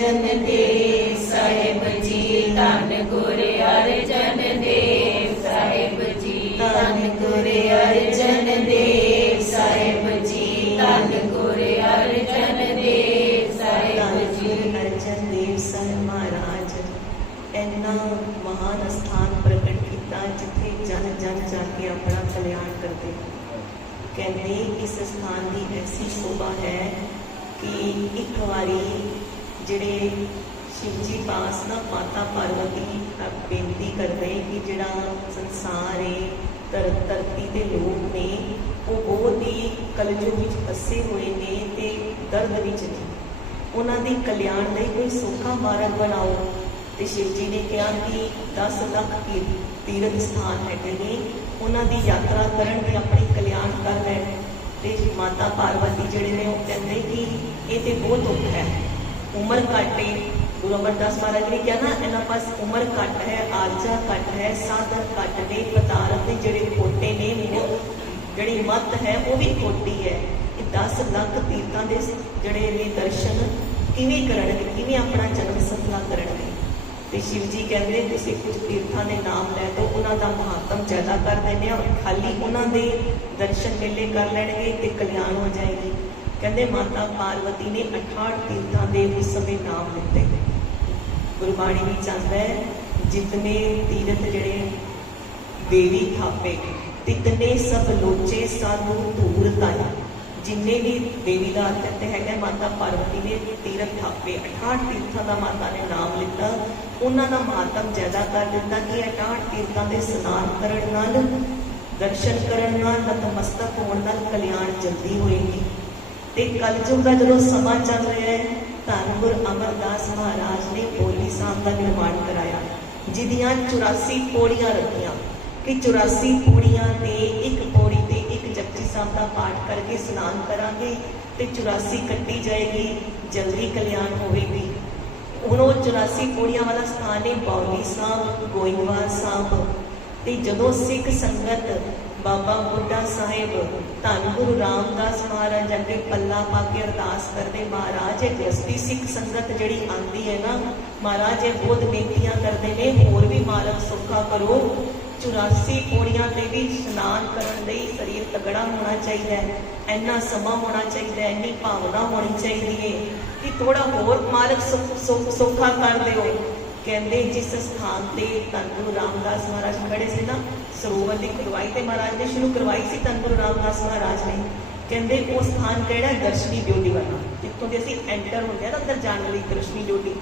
अर्जन देव साहिब जी, धन गुर अर्जन देव साहिब जी, धन गुर अर्जन देव साहिब जी, धन गुर अर्जन देव साहिब जी। अर्जन देव साहिब महाराज इन्ना महान स्थान प्रकट किया जिथे जन जन जाके अपना कल्याण करते। कहते इस स्थान की ऐसी शोभा है कि एक बारी जिहड़े शिव जी पास ना माता पार्वती बेनती करते कि जिहड़ा संसार है धरती के लोग ने वो बहुत ही कलयुग विच फसे हुए ने ते दर्द विच ने, उन्होंने कल्याण लई कोई सौखा मार्ग बनाओ। तो शिव जी ने कहा कि 10 लाख तीर्थ स्थान है ने, उन्होंने यात्रा करन ते अपनी कल्याण कर लैण। ते माता पार्वती जिहड़े ने वो कहते कि ये तो बहुत औखा है, उम्र घट है। गुरु अमरदास महाराज ने कहा ना, इन्होंने पास उम्र घट है, आरजा घट है, साधन घट ने, पदार्थ के जिहड़े खोटे ने, जिहड़ी मत है वो भी खोटी है। 10 लाख तीर्थों के जिहड़े ने दर्शन किवें करनगे, किवें अपना जन्म सफला करनगे। तो शिव जी कहते तुसीं कुछ तीर्थों के नाम लै दो, उन्हों का महात्म ज्यादा कर देने और खाली उन्होंने दर्शन मेले कर लेंगे तो कल्याण हो जाएगी। कहते माता पार्वती ने 68 तीर्थों के उस समय नाम लिते। गुरबाणी में चलता है, जितने तीर्थ जड़े देवी थापे तितने सब लोचे सानू धूर ताई। जिन्ने भी देवी का अर्थ है माता पार्वती ने तीर्थ थापे, 68 तीर्थों का माता ने नाम लिता, उन्होंने महात्म ज्यादा कर दिता कि 68 तीर्थों के स्नान करन नाल, दर्शन करन नाल, नतमस्तक होने नाल कल्याण जल्दी होएगी। ते कलयुग का जो समा चल रहा है, धन गुरु अमरदास महाराज ने बोली साहब का निर्माण कराया, जिदियां 84 पौड़ियां रखियां कि 84 पौड़ियां ने एक पौड़ी ते एक जपजी साहब का पाठ करके स्नान करांगे ते 84 कट्टी जाएगी, जल्दी कल्याण होगी। हुण 84 पौड़ियां वाला स्थान है बौली साहब, गोइंदवाल साहब। ते जदों सिख संगत बाबा बुढ़ा साहिब धन गुरु रामदास महाराज अगे पल्ला पा के अरदास करते, महाराज ये गृहस्थी सिख संगत जड़ी आती है ना, महाराज ये बहुत बेनतियां करते हैं, होर भी मार्ग सौखा करो। 84 पौड़ियां ते भी स्नान करने लई शरीर तगड़ा होना चाहिए, इन्ना समा होना चाहिए, इन्नी भावना होनी चाहिए कि थोड़ा होर मार्ग सौखा कर दो। कहते जिस स्थान से धन गुरु रामदास महाराज खड़े से ना, सरोवर की खुदवाई तो महाराज ने शुरू करवाई सी धन गुरु रामदास महाराज ने। कहते वो स्थान कहड़ा दर्शनी ड्योटी वाला, जितों के असीं एंटर होंगे ना अंदर जाने वाली दर्शनी ड्योटी।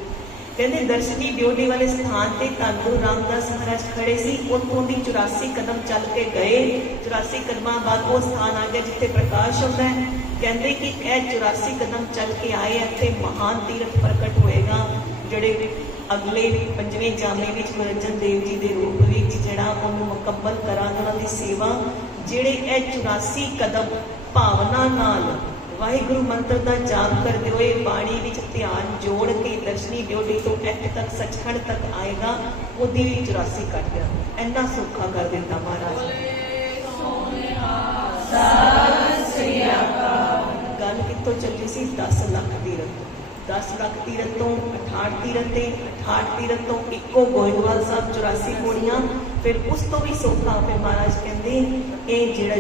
कहते दर्शनी ड्योटी वाले स्थान से धन गुरु रामदास महाराज खड़े सी, उतों भी 84 कदम चल के गए। 84 कदम बाद वो स्थान आ गया जिथे प्रकाश होता है। कहते कि यह 84 कदम चल के आए, इत्थे महान तीर्थ प्रकट होएगा, जिहड़े अगले 5वें जामे विच गुरु अर्जन देव जी के रूप में जिहड़ा उन्होंने मुकम्मल करांगे, उन्होंने सेवा जिहड़े 84 कदम भावना नाल वाहिगुरु मंत्र का जाप करते हुए बाणी विच ध्यान जोड़ के दर्शनी ड्योटी तो एट तक सचखंड तक आएगा, ओदी भी 84 कट गया। इन्ना सौखा कर दिता महाराज ने। गल कितों चली सी 10 लाख तीरथ, 10 लाख तीरथ तो 68 तीरथ थे, 68 तीरथ तो इको गोइंदवाल साहब 84 पौड़ियां, फिर उस तो भी सौखा। फिर महाराज कहते ये जिहड़ा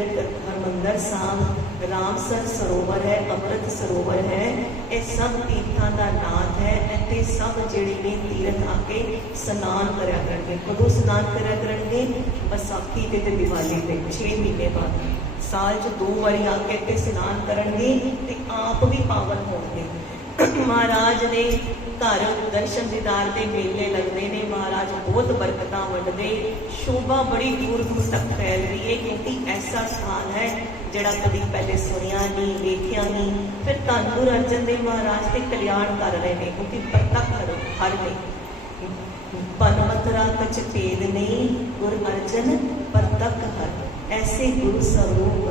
हरमंदर साहब रामसर सरोवर है, अमृत सरोवर है, ये सब तीर्थों का नाथ है। इत्थे सब जिहड़े ने तीर्थ आके स्नान करया करनगे। कदों स्नान करया करनगे? बैसाखी ते दिवाली ते 6 महीने बाद, साल 2 बारी आके इत्थे स्नान करनगे ते आप भी पावन होंगे। महाराज ने घर दर्शन दीदार के मेले लगते हैं, महाराज बहुत बरकत वंडदे, शोभा बड़ी दूर दूर तक फैल रही है, क्योंकि ऐसा स्थान है जड़ा कभी पहले सुनिया नहीं, देखिया नहीं। फिर धन गुरु अर्जन देव महाराज के कल्याण कर रहे हैं, क्योंकि प्रतख हर ने बन मथुरा कच भेद नहीं, गुरु अर्जन प्रतख हर। ऐसे गुरु स्वरूप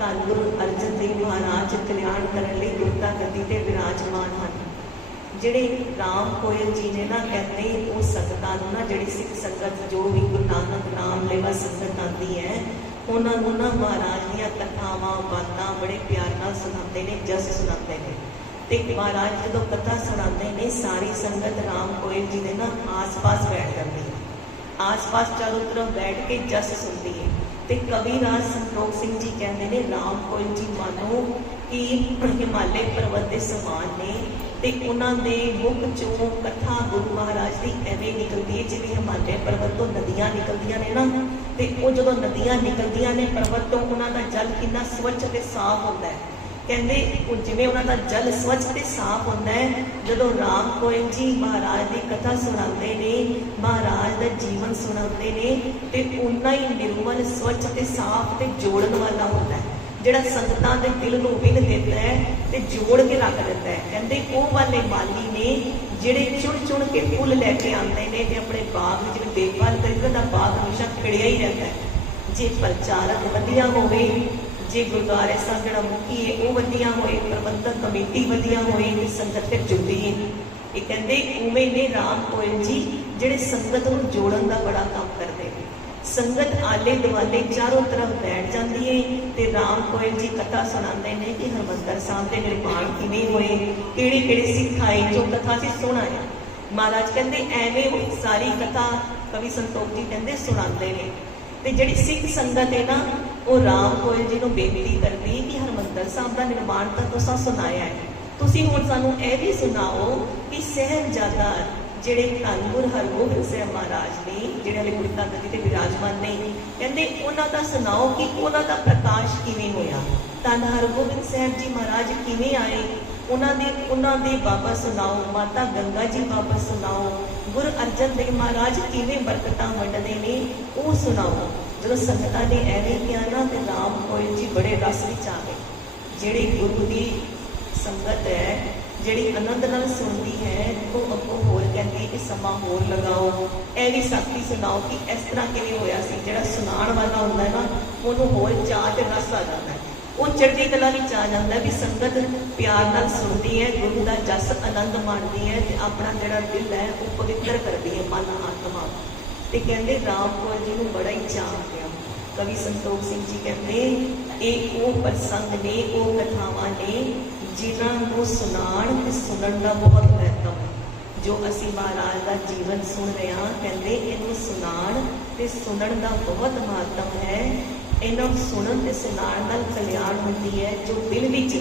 धन गुरु अर्जन देव महाराज कल्याण करने लई दुर्गा गद्दी ते विराजमान हैं। जिहड़े राम कोयल जी ने ना कहते वो संगतां नूं ना, जिहड़ी सिख संगत जो भी गुरु नानक नाम लेवा संगत आती है, उन्होंने ना महाराज दीयां कथावां बातां बड़े प्यार नाल सुणाते ने, जस सुणाते ने। ते महाराज जदों कथा सुणाते ने, सारे सारी संगत राम कोयल जी के ना आस पास बैठ जाती है। आस पास चारों तरफ बैठ के जस सुनती है। तो कविराज संतोख सिंह जी कहते हैं राम कोयल जी मानो कि हिमालय पर्वत के समान ने, ते उन्होंने मुख चों कथा गुरु महाराज की एवं निकलती है जिवें हिमालय पर्वत तो नदियां निकलदियां ने ना, ते वो जो नदियां निकलदियां ने पर्वत तो उन्होंने जल कितना स्वच्छ ते साफ होता है। कहते जिवें उन्होंने जल स्वच्छ ते साफ होता है, जो राम कोयल जी महाराज की कथा सुनाते ने, महाराज का जीवन सुनाते ने, ते उन्ना ही निर्मल स्वच्छ ते साफ ते जोड़न वाला होता है, जिहड़ा संगतां दे दिल नूं विन देता है ते जोड़ के रख देता है। कहते वो वाले माली ने जिहड़े चुन चुन के फुल लैके आते हैं ते अपने बाग जिवें देखभाल करीदा तां बाग हमेशा खिड़िया ही रहता है। जे प्रचारक वधिया होवे, जे गुरुद्वारे साहब जिहड़ा मुखी है वो वधिया होए, प्रबंधक कमेटी वधिया होए, ते संगत फिर जुड़दी है। ये कहते उवें ने राम कोयल जी जिहड़े संगत नूं जोड़न दा बड़ा काम करते हैं। संगत आले दुआले चारों तरफ बैठ जाती है ते राम कोयल जी कथा सुनाते हैं कि हरमंदर साहब के निर्माण किवें होए, किहड़े किहड़े सिख आए, जो कथा से सुना है। महाराज कहते एवें सारी कथा कवि संतोख जी कहते सुनाते हैं। ते जिहड़ी सिख संगत है ना वो राम कोयल जी नूं बेनती करती कि हरमंदर साहब का निर्माण तो तुसां सुनाया है, तुसीं हुण सानूं इह भी सुनाओ कि साहिबजादा जिहड़े धन गुरु हरगोबिंद साहब महाराज ने जिहड़े हले गुरता गद्दी ते विराजमान ने, कहते उन्हां दा सुनाओ कि उन्हां दा प्रकाश किवें होया, धन हरगोबिंद साहब जी महाराज किवें आए, उन्हां दे बाबा सुनाओ, माता गंगा जी बाबा सुनाओ, गुरु अर्जन देव महाराज किवें बरकतां वंडदे ने वो सुनाओ। जो संगतां ने एवें किया ना ते राम कोयल जी बड़े रस विच आ गए। जिहड़ी गुरु की संगत है, जिहड़ी आनंद नाल सुनती है, वो अगों होर कहती है कि समा होर लगाओ, यह भी साथी सुनाओ कि इस तरह किवें होया सी। जिहड़ा सुनाण वाला हुंदा है ना उहनूं होर चाह ते रस आ जाता है, वो चढ़दी कला विच आ जाता है भी संगत प्यार नाल सुनती है, गुरु का जस आनंद माणदी है ते अपना जिहड़ा दिल है वो पवित्र करती है, मन आत्मा। ते कहंदे राम कोयल जी नूं बड़ा ही चाह पिया। कवि संतोख सिंह जी कहते ये वो प्रसंग ने, वो कथावां ने जिन्हों सुनाण ते सुनण का बहुत महत्व है। जो असी महाराज का जीवन सुन रहे हैं, कहते इनू सुनाण ते सुनण का बहुत महत्व है। इन्हों सुनन ते सुनाण नाल कल्याण होती है। जो दिल विच,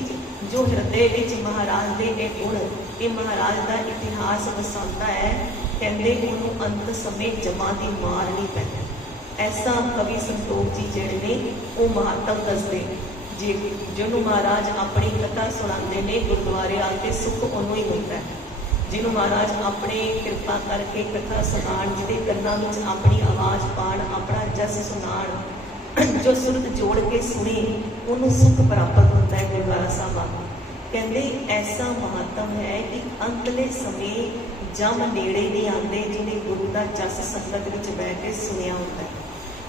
जो हृदय विच महाराज दे ये गुण, ये महाराज का इतिहास वसाता है, कहते उन्होंने अंत समय जमा की मार नहीं पैंदी। ऐसा कवि संतोख जी जिहड़े ने वो महत्व दसदे। जे जिन्होंने महाराज अपनी कथा सुनाते हैं गुरुद्वारे आके सुख उन्हों ही मिलता है। जिन्होंने महाराज अपने कृपा करके कथा सुनाण, जिहदे कन्नां विच अपनी आवाज़ पाण, अपना जस सुनाण, जो सुरत जोड़ के सुने उन्होंने सुख प्राप्त होता है। गुरुद्वारा साहब कहते ऐसा महत्व है कि अंतले समय जम नेड़े नहीं आते जिन्हें गुरु का जस संगत विच बैठ के सुनिया होता है।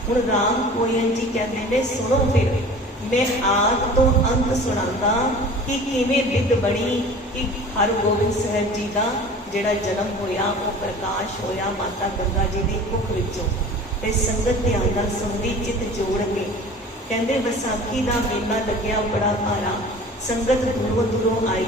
हुण राम कोयल जी कहते हैं सुनो फिर मैं आद तो अंत सुनाता कि किवें विद बनी कि हरगोबिंद साहब जी का जिहड़ा जन्म होया वो प्रकाश होया माता गंगा जी की कुख विचों। ते संगत ध्यान नाल सुनदी चित जोड़ के कहते विसाखी का मेला लग्या बड़ा भारा, संगत दूरों दूरों आई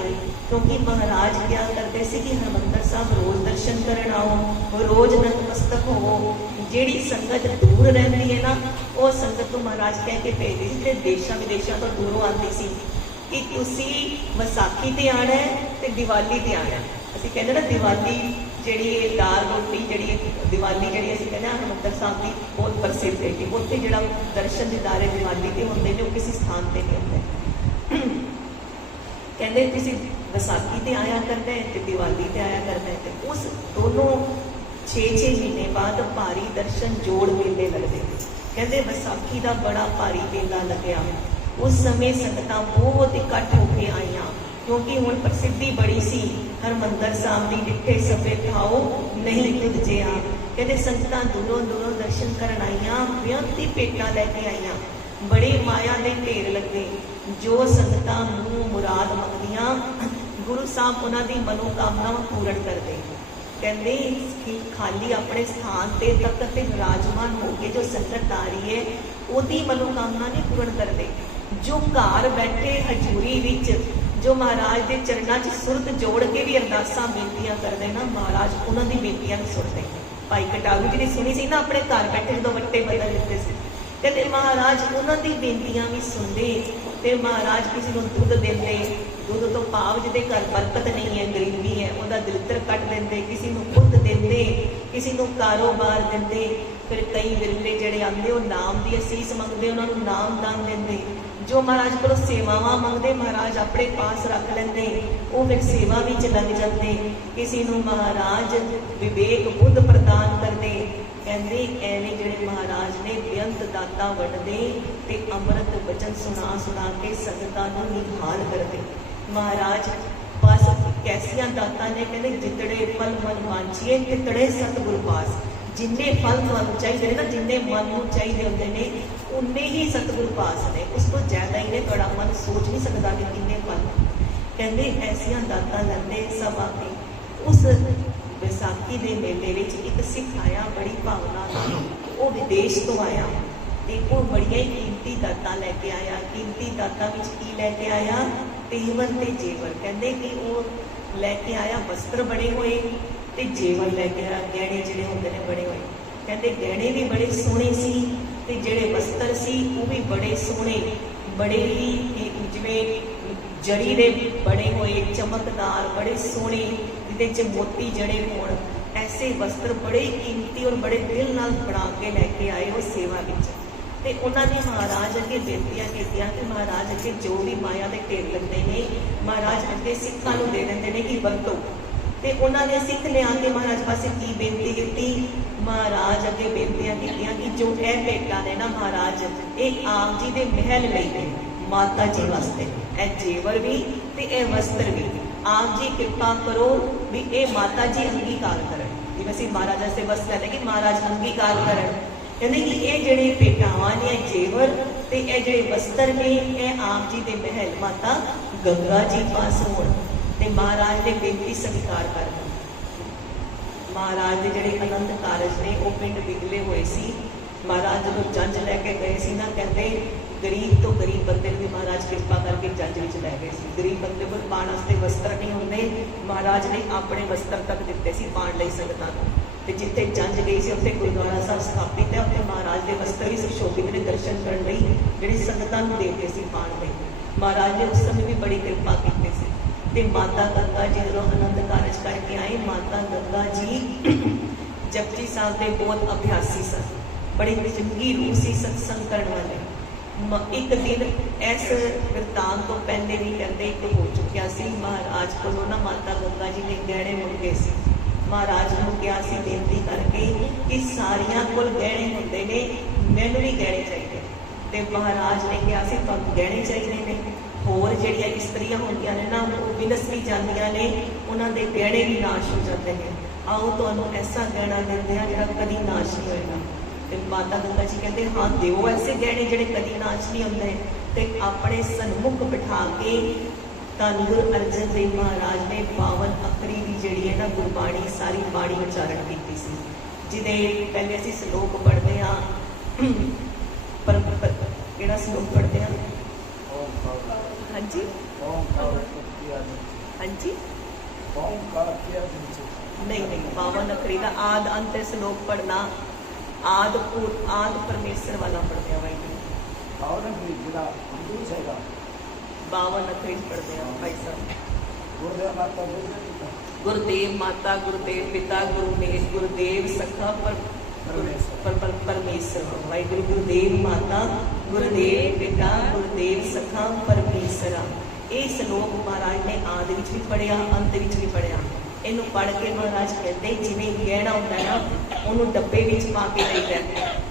क्योंकि महाराज क्या करते थे कि हरमंदर साहब रोज दर्शन करन आओ, रोज नतमस्तक हो। जिहड़ी संगत दूर रहती है ना वो संगत को महाराज कह के भेजते थे, देशों विदेशों तो दूरों आती सी कि तुसी विसाखी ते आना है ते दिवाली ते आना है। असीं कहते ना दिवाली जिहड़ी दाल रोटी जिहड़ी दिवाली जिहड़ी असीं कहते हरमंदर साहब की बहुत प्रसिद्ध है कि उत्थे जिहड़ा दर्शन दीदारे दिवाली ते होंदे ने वो किसी स्थान ते नहीं होंदे। कहते तुसी विसाखी ते आया करना है ते दिवाली ते आया करना है। ते उस दोनों 6-6 महीने बाद भारी दर्शन जोड़ मेले लगते। कहते विसाखी का बड़ा भारी मेला लग्या। उस समय संगतां बहुत इकट्ठ होके आईयां क्योंकि हुण प्रसिद्धि बड़ी सी हरमंदर साहब की डिठे सफे ठाओ नहीं खुद जिया। कहते संगतां दूरों दूरों दर्शन करन आईयां, बेअंती भेटां लैके आईयां, बड़े माया के ढेर लगे। जो संगतां मूँह मुराद मंगदियां गुरु साहब उन्हां दी मनोकामना पूर्ण करते। कहते कि खाली अपने स्थान ते तख्त ते विराजमान होकर जो संगत आ रही है उसकी मनोकामना नहीं पूर्ण करते। जो घर बैठे हजूरी विच जो महाराज के चरणों 'च सुरत जोड़ के भी अरदासां बेनतियां करते ना, महाराज उन्होंने बेनतियां भी सुनते। भाई कटारू जी ने सुनी सी ना, अपने घर बैठे जो वट्टे बदल लेते थे, कहते महाराज उन्होंने बेनतियां भी सुनते। ते महाराज किसी को दुध देंदे, दुध तो भाव जिहदे घर बरकत नहीं है, गरीबी है, उहदा दलिद्र कट देंदे, किसी को पुੱਤ देंदे, किसी को कारोबार देंदे। फिर कई विरले जिहड़े आंदे वो नाम की असीस मंगते, उन्होंने नाम दान देंदे। जो महाराज को सेवावां मंगते महाराज अपने पास रख लेंदे, वो फिर सेवा विच लग जाते। किसी को महाराज विवेक बुद्ध प्रदान करते। कहते एवें जिहड़े महाराज ने बेअंत दाता वंडदे ते अमृत वचन सुना सुना के संगतां नूं निहाल करते। महाराज बस कैसियां दाता ने, कहते जितने फल मन वांछिए तितड़े सतगुर पास। जिन्ने फल तुहानूं चाहिए ना, जिन्ने मन नूं चाहिए होंदे ने, उन्ने ही सतगुर पास ने। उस तो ज्यादा ही ने तुहाडा मन सोच नहीं सकता कि किन्ने फल। कहते ऐसियां दाता लैंदे सब आके। उस विसाखी के मेले विच एक सिख आया, बड़ी भावना नाल, वो विदेश तो आया ते वो बड़िया कीमती दाता लैके आया। कीमती दाता विच की लैके आया? तेवर ते जेवर। कहते कि वो लैके आया वस्त्र बने हुए ते जेवर लैके आया, गहने जिहड़े हुंदे ने बड़े हुए। कहते गहने भी बड़े सोहणे सी ते जिहड़े वस्त्र सी वो भी बड़े सोहणे, बड़े ही जिवें जड़ी दे बने हुए चमकदार, बड़े सोहणे, जिहदे मोती जड़े होण। ऐसे वस्त्र बड़े कीमती और बड़े दिल नाल बना के लैके आए वो सेवा विच। ते उन्होंने महाराज अगे बेनतियां कीतियां कि महाराज अगे जो भी माया के ढेर लगते हैं महाराज अगे सिखां नूं दे दिंदे ने कि वरतो। ते उन्होंने सिख लिया के महाराज पासे की बेनती की? महाराज अगे बेनतियां कीतियां कि जो ए भेटां ने ना महाराज, ये आप जी के महल लई ने, माता जी वास्ते, ए जेवर भी ते ए वस्त्र भी। आप जी कृपा करो भी ये माता जी अंगीकार करन। जिवें असीं महाराजा से बस कहते कि महाराज अंगीकार करन। कहते कि ये जिहड़े भेटावां ने, जेवर ते ये जिहड़े वस्त्र ने, ये आप जी के महल माता गंगा जी पास होण। ते महाराज ने बेनती स्वीकार कर दी। महाराज के जिहड़े आनंद कारज ने वो पिंड बिगले हुए सी। महाराज जब जंज लैके गए सी ना, कहते गरीब तो गरीब बंदे भी महाराज कृपा करके जंज विच लै गए सी। गरीब बंदे को पाण वास्ते वस्त्र नहीं होंदे, महाराज ने अपने वस्त्र तक दिते सी पाण लई संगतां नूं। ते जिथे जंज गई सी उत्थे गुरुद्वारा साहब स्थापित है, उत्थे महाराज के वस्त्र भी सुशोभित ने दर्शन करने लई जिहड़ी संगतां नूं देते सी पाण लई। महाराज ने उस समय भी बड़ी कृपा कीती सी। ते माता गंगा जी जो आनंद कारज करके आए, माता गंगा जी जपजी साहब के बहुत अभ्यासी सन, बड़ी चंगी रूह सी सत्संग करने वाले। एक दिन इस वृतांत तो पहले भी कहते एक हो चुकिया सी। महाराज को ना माता गंगा जी ने गहने मंगे सी। महाराज को कहा सी बेनती करके कि सारियां कोल गहने होंदे ने, मैनूं भी गहने चाहिए। ते महाराज ने कहा सी तुहानूं गहने चाहिए ने, होर जिहड़ियां इस्त्रियां होंदियां ने ना वो विनस भी जांदियां ने, उन्हां दे गहने भी नाश हो जाते हैं। आओ तुहानूं ऐसा गहना दिंदे आ जिहड़ा कदी नाश नहीं होएगा। ते माता गंगा जी कहते हाँ दिओ ऐसे गहने जिहड़े कदी नाश नहीं होंदे। ते अपने सन्मुख बिठा के धन गुरु अर्जन देव महाराज ने 52 अखरी की जिहड़ी है ना गुरबाणी सारी बाणी उच्चारण की सी। जिहदे पहले असीं श्लोक पढ़ते हाँ, पर किहड़ा श्लोक पढ़ते हैं? हाँ जी हाँ जी नहीं नहीं 52 अखरी का आद अंत श्लोक पढ़ना, आद परमेश्वर वाला पढ़ते हैं भाई। 52 अखरी पढ़ते हैं भाई साहब। गुरुदेव माता, गुरुदेव पिता, गुरुदेव सखा परमेश्वर। भाई गुरुदेव माता, गुरुदेव पिता, गुरुदेव सखा परमेश्वर। ये श्लोक महाराज ने आदि विच भी पढ़िया, अंत विच भी पढ़िया। इनू पढ़ के महाराज कहते जिवें गहना होंदा है ना उन्होंने डब्बे विच पा के देईदा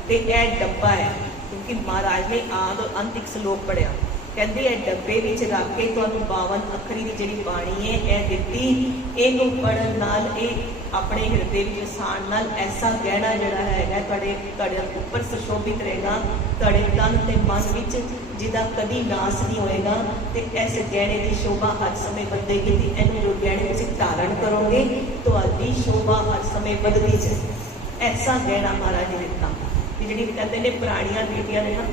ते यह डब्बा है, क्योंकि महाराज ने आद और अंत एक श्लोक पढ़िया। कहते यह डब्बे विच रख के तुहानूं 52 अखरी की जिहड़ी बाणी है यह दित्ती। इहनूं पढ़न नाल अपने हिरदे विच वसाण नाल ऐसा गहना जिहड़ा है तुहाडे उपर सुशोभित रहेगा, तुहाडे तन ते मन विच जिहदा कदी नाश नहीं होएगा। ते इस गहने की शोभा हर समय बधेगी। ते इहनूं जो गहने तुसीं धारण करोगे तुहाडी शोभा हर समय बधदी जाएगी। ऐसा गहना महाराज ने दिता। जिहड़ी कहते ने पुराणियां बेटियां ने ना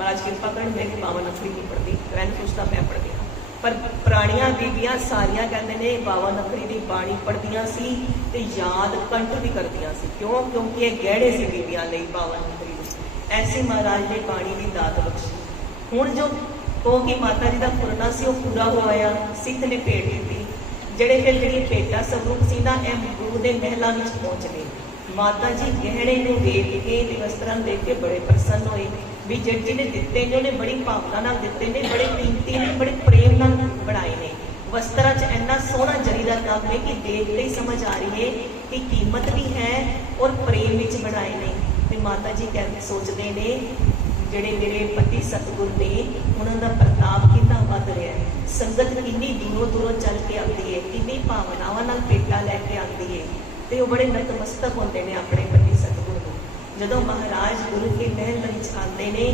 महाराज कृपा करन मैं 52 अखरी नहीं पढ़ती, मैंने सोचता मैं पढ़ गया। पर पुराणियां बीबियां सारियां कहते ने 52 अखरी दी बाणी पढ़दियां सी ते याद कंठ भी करदियां सी। क्यों? क्योंकि ये गहरे सी बीबियां लई 52 अखरी दी। ऐसी महाराज ने बाणी दी दात बख्शी। हुण जो कहो कि माता जी दा फुरना सी वो पूरा होया, सिख ने भेट दित्ती। ਜਿਹੜੇ ਫਿਰ ਜਿਹੜੀ ਭੇਟਾ ਸਵਰੂਪ ਸੀ ਨਾ ਇਹ ਗੁਰੂ ਦੇ ਮਹਿਲਾਂ ਵਿੱਚ ਪਹੁੰਚ ਗਏ। ਮਾਤਾ ਜੀ ਗਹਿਣੇ ਨੂੰ ਦੇਖ ਕੇ ਤੇ ਵਸਤਰਾਂ ਨੂੰ ਦੇਖ ਕੇ ਬੜੇ ਪ੍ਰਸੰਨ ਹੋਏ ਵੀ ਜਿਹੜੇ ਨੇ ਦਿੱਤੇ ਨੇ ਉਹਨੇ ਬੜੀ ਭਾਵਨਾ ਨਾਲ ਦਿੱਤੇ ਨੇ, ਬੜੇ ਕੀਮਤੀ ਨੇ, ਬੜੇ ਪ੍ਰੇਮ ਨਾਲ ਬਣਾਏ ਨੇ। ਵਸਤਰਾਂ 'ਚ ਇੰਨਾ ਸੋਹਣਾ ਜਰੀ ਦਾ ਕੰਮ ਹੈ ਕਿ ਦੇਖਦੇ ਹੀ ਸਮਝ ਆ ਰਹੀ ਹੈ ਕਿ ਕੀਮਤ ਵੀ ਹੈ ਔਰ ਪ੍ਰੇਮ ਵਿੱਚ ਬਣਾਏ ਨੇ। ਤੇ ਮਾਤਾ ਜੀ ਕਹਿੰਦੇ ਸੋਚਦੇ ਨੇ ਜਿਹੜੇ ਮੇਰੇ ਪਤੀ ਸਤਿਗੁਰ ਨੇ ਉਹਨਾਂ ਦਾ ਪ੍ਰਤਾਪ ਕਿੰਨਾ ਵੱਧ ਰਿਹਾ ਹੈ, ਸੰਗਤ ਕਿੰਨੀ ਦੂਰੋਂ ਦੂਰੋਂ ਚੱਲ ਕੇ ਆਉਂਦੀ ਹੈ, ਕਿੰਨੀ ਭਾਵਨਾਵਾਂ ਨਾਲ ਭੇਟਾ ਲੈ ਕੇ ਆਉਂਦੀ ਹੈ ਤੇ ਉਹ ਬੜੇ ਨਤਮਸਤਕ ਹੁੰਦੇ ਨੇ ਆਪਣੇ ਪਤੀ ਸਤਿਗੁਰ ਨੂੰ। ਜਦੋਂ ਮਹਾਰਾਜ ਗੁਰੂ ਕੇ ਮਹਿਲ ਵਿੱਚ ਆਉਂਦੇ ਨੇ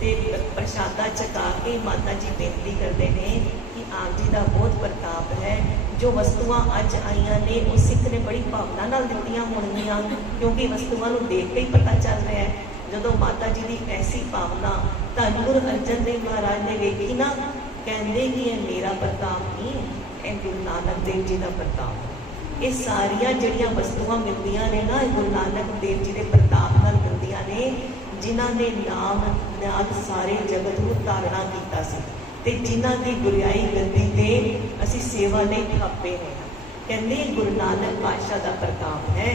ਤੇ ਪ੍ਰਸ਼ਾਦਾ ਛਕਾ ਕੇ ਮਾਤਾ ਜੀ ਬੇਨਤੀ ਕਰਦੇ ਨੇ ਕਿ ਆਪ ਜੀ ਦਾ ਬਹੁਤ ਪ੍ਰਤਾਪ ਹੈ। ਜੋ ਵਸਤੂਆਂ ਅੱਜ ਆਈਆਂ ਨੇ ਉਹ ਸਿੱਖ ਨੇ ਬੜੀ ਭਾਵਨਾ ਨਾਲ ਦਿੱਤੀਆਂ ਹੋਣਗੀਆਂ, ਕਿਉਂਕਿ ਵਸਤੂਆਂ ਨੂੰ ਦੇਖ ਕੇ ਹੀ ਪਤਾ ਚੱਲ ਰਿਹਾ ਹੈ। ਜਦੋਂ ਮਾਤਾ ਜੀ ਦੀ ਐਸੀ ਭਾਵਨਾ ਧੰਨ ਗੁਰੂ ਅਰਜਨ ਦੇਵ ਮਹਾਰਾਜ ਨੇ ਵੇਖੀ ਨਾ, ਕਹਿੰਦੇ ਕਿ ਇਹ ਮੇਰਾ ਪ੍ਰਤਾਪ ਨਹੀਂ, ਇਹ ਗੁਰੂ ਨਾਨਕ ਦੇਵ ਜੀ ਦਾ ਪ੍ਰਤਾਪ। ਇਹ ਸਾਰੀਆਂ ਜਿਹੜੀਆਂ ਵਸਤੂਆਂ ਮਿਲਦੀਆਂ ਨੇ ਨਾ, ਇਹ ਗੁਰੂ ਨਾਨਕ ਦੇਵ ਜੀ ਦੇ ਪ੍ਰਤਾਪ ਨਾਲ ਮਿਲਦੀਆਂ ਨੇ, ਜਿਨ੍ਹਾਂ ਨੇ ਨਾਮ ਨਾਲ ਸਾਰੇ ਜਗਤ ਨੂੰ ਧਾਰਨਾ ਕੀਤਾ ਸੀ ਤੇ ਜਿਨ੍ਹਾਂ ਦੀ ਗੁਰਿਆਈ ਗੱਦੀ ਤੇ ਅਸੀਂ ਸੇਵਾ ਲਈ ਥਾਪੇ ਨੇ। ਕਹਿੰਦੇ ਗੁਰੂ ਨਾਨਕ ਪਾਤਸ਼ਾਹ ਦਾ ਪ੍ਰਤਾਪ ਹੈ।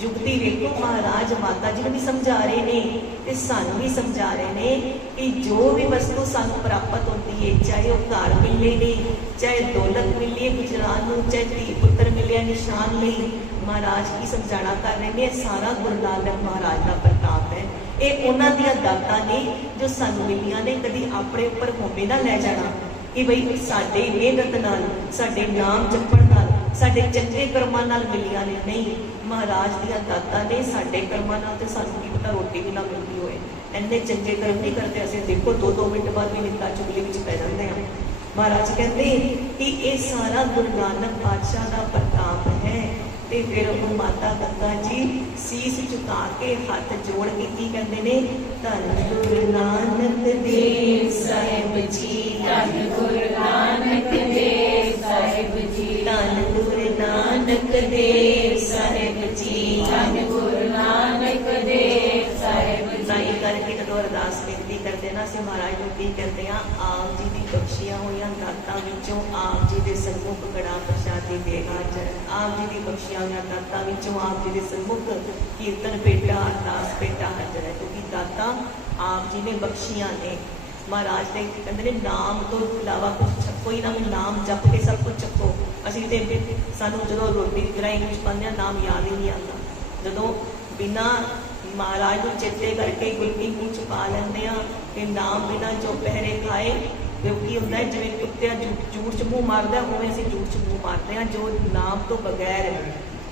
ਜੁਗਤੀ ਵੇਖੋ ਮਹਾਰਾਜ ਮਾਤਾ ਜੀ ਨੂੰ ਵੀ ਸਮਝਾ ਰਹੇ ਨੇ ਤੇ ਸਾਨੂੰ ਵੀ ਸਮਝਾ ਰਹੇ ਨੇ ਕਿ ਜੋ ਵੀ ਵਸਤੂ ਸਾਨੂੰ ਪ੍ਰਾਪਤ ਹੁੰਦੀ ਹੈ, ਚਾਹੇ ਉਹ ਘਰ ਮਿਲੇ ਨੇ, ਚਾਹੇ ਦੌਲਤ ਮਿਲੀ ਹੈ ਗੁਜਰਾਨ ਨੂੰ, ਚਾਹੇ ਧੀ ਪੁੱਤਰ ਮਿਲਿਆ ਨਿਸ਼ਾਨ ਲਈ, ਮਹਾਰਾਜ ਕੀ ਸਮਝਾਣਾ ਕਰ ਰਹੇ ਨੇ, ਸਾਰਾ ਗੁਰੂ ਨਾਨਕ ਮਹਾਰਾਜ ਦਾ ਪ੍ਰਤਾਪ ਹੈ। ਇਹ ਉਹਨਾਂ ਦੀਆਂ ਦਾਤਾਂ ਨੇ ਜੋ ਸਾਨੂੰ ਮਿਲੀਆਂ ਨੇ। ਕਦੀ ਆਪਣੇ ਉੱਪਰ ਹੋਮੇ ਨਾ ਲੈ ਜਾਣਾ ਕਿ ਬਈ ਸਾਡੇ ਮਿਹਨਤ ਨਾਲ, ਸਾਡੇ ਨਾਮ ਜਪਣ ਨਾਲ, ਸਾਡੇ ਚੰਗੇ ਕਰਮਾਂ ਨਾਲ ਮਿਲੀਆਂ ਨੇ। ਨਹੀਂ, ਮਹਾਰਾਜ ਦੀਆਂ ਦਾਤਾਂ ਨੇ। ਸਾਡੇ ਕਰਮਾਂ ਨਾਲ ਤੇ ਸਾਨੂੰ ਕੀ ਪਤਾ ਰੋਟੀ ਵੀ ਨਾ ਮਿਲਦੀ ਹੋਏ, ਇੰਨੇ ਚੰਗੇ ਕਰਮ ਨਹੀਂ ਕਰਦੇ ਅਸੀਂ। ਦੇਖੋ 2-2 ਮਿੰਟ ਬਾਅਦ ਵੀ ਨਿੰਦਾ ਚੁਗਲੀ ਵਿੱਚ ਪੈ ਜਾਂਦੇ ਹਾਂ। ਮਹਾਰਾਜ ਕਹਿੰਦੇ ਕਿ ਇਹ ਸਾਰਾ ਗੁਰੂ ਨਾਨਕ ਪਾਤਸ਼ਾਹ ਦਾ ਪ੍ਰਤਾਪ ਹੈ। ਤੇ ਫਿਰ ਉਹ ਮਾਤਾ ਗੰਗਾ ਜੀ ਸੀਸ ਝੁਕਾ ਕੇ ਹੱਥ ਜੋੜ ਕੇ ਕੀ ਕਹਿੰਦੇ ਨੇ, ਧੰਨ ਗੁਰੂ ਨਾਨਕ ਦੇਵ ਸਾਹਿਬ ਜੀ, ਧੰਨ ਗੁਰੂ ਨਾਨਕ ਦੇਵ ਸਾਹਿਬ ਜੀ, ਧੰਨ ਗੁਰੂ ਨਾਨਕ ਦੇਵ ਸਾਹਿਬ ਜੀ, ਧੰਨ ਗੁਰੂ ਨਾਨਕ ਦੇਵ ਸਾਹਿਬ ਤਾਈ ਜੀ। ਕਰਕੇ ਜਦੋਂ ਅਰਦਾਸ ਬੇਨਤੀ ਕਰਦੇ ਨਾ ਅਸੀਂ ਮਹਾਰਾਜ ਨੂੰ ਕੀ ਕਹਿੰਦੇ ਆ, ਆਪ ਜੀ ਦੀ ਬਖਸ਼ੀਆਂ ਹੋਈਆਂ ਦਾਤਾਂ ਵਿੱਚੋਂ ਆਪ ਜੀ ਦੇ ਸਨਮੁਖ ਕੜਾ ਪ੍ਰਸ਼ਾਦੀ ਦੇ ਹਾਜ਼ਰ। ਆਪ ਜੀ ਦੀ ਬਖਸ਼ੀਆਂ ਹੋਈਆਂ ਦਾਤਾਂ ਵਿੱਚੋਂ ਆਪ ਜੀ ਦੇ ਸਨਮੁਖ ਕੀਰਤਨ ਭੇਟਾ, ਅਰਦਾਸ ਭੇਟਾ ਹਾਜ਼ਰ ਹੈ, ਕਿਉਂਕਿ ਦਾਤਾਂ ਆਪ ਜੀ ਨੇ ਬਖਸ਼ੀਆਂ ਨੇ। ਮਹਾਰਾਜ ਦੇ ਕਹਿੰਦੇ ਨੇ ਨਾਮ ਤੋਂ ਇਲਾਵਾ ਕੁਝ ਛੱਕੋ ਹੀ ਨਾ, ਨਾਮ ਜਪ ਕੇ ਸਭ ਕੁਝ ਚੱਕੋ। ਅਸੀਂ ਤੇ ਸਾਨੂੰ ਜਦੋਂ ਰੋਟੀ ਗਰਾਈ ਵਿੱਚ ਪਾਉਂਦੇ ਹਾਂ ਨਾਮ ਯਾਦ ਹੀ ਨਹੀਂ ਆਉਂਦਾ। ਜਦੋਂ ਬਿਨਾਂ ਮਹਾਰਾਜ ਨੂੰ ਚੇਤੇ ਕਰਕੇ ਗੁਰਕੀ ਮੂੰਹ ਚ ਪਾ ਲੈਂਦੇ ਆ ਤੇ ਨਾਮ ਬਿਨਾਂ ਜੋ ਪਹਿਰੇ ਖਾਏ, ਕਿਉਂਕਿ ਹੁੰਦਾ ਹੈ ਜਿਵੇਂ ਕੁੱਤਿਆਂ ਝੂਠ ਚ ਮੂੰਹ ਮਾਰਦਾ, ਉਵੇਂ ਅਸੀਂ ਝੂਠ ਚ ਮੂੰਹ ਮਾਰਦੇ ਹਾਂ ਜੋ ਨਾਮ ਤੋਂ ਬਗੈਰ